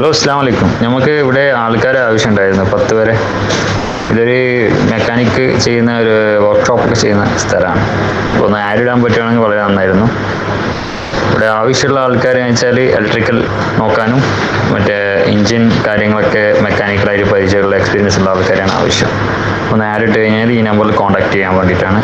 Hello, അസ്സാം വലൈക്കും. നമുക്ക് ഇവിടെ ആൾക്കാരെ ആവശ്യമുണ്ടായിരുന്നു 10 പേരെ. ഇതൊരു മെക്കാനിക്ക് ചെയ്യുന്ന ഒരു വർക്ക്ഷോപ്പൊക്കെ ചെയ്യുന്ന സ്ഥലമാണ്. അപ്പോൾ ഒന്ന് ആഡ് ഇടാൻ പറ്റുകയാണെങ്കിൽ വളരെ നന്നായിരുന്നു. ഇവിടെ ആവശ്യമുള്ള ആൾക്കാരെന്ന് വെച്ചാൽ ഇലക്ട്രിക്കൽ നോക്കാനും മറ്റേ എഞ്ചിൻ കാര്യങ്ങളൊക്കെ മെക്കാനിക്കലായിട്ട് പരിചയമുള്ള എക്സ്പീരിയൻസ് ഉള്ള ആൾക്കാരാണ് ആവശ്യം. ഒന്ന് ആഡ് ഇട്ട് കഴിഞ്ഞാൽ ഈ നമ്പറിൽ കോൺടാക്ട് ചെയ്യാൻ വേണ്ടിയിട്ടാണ്.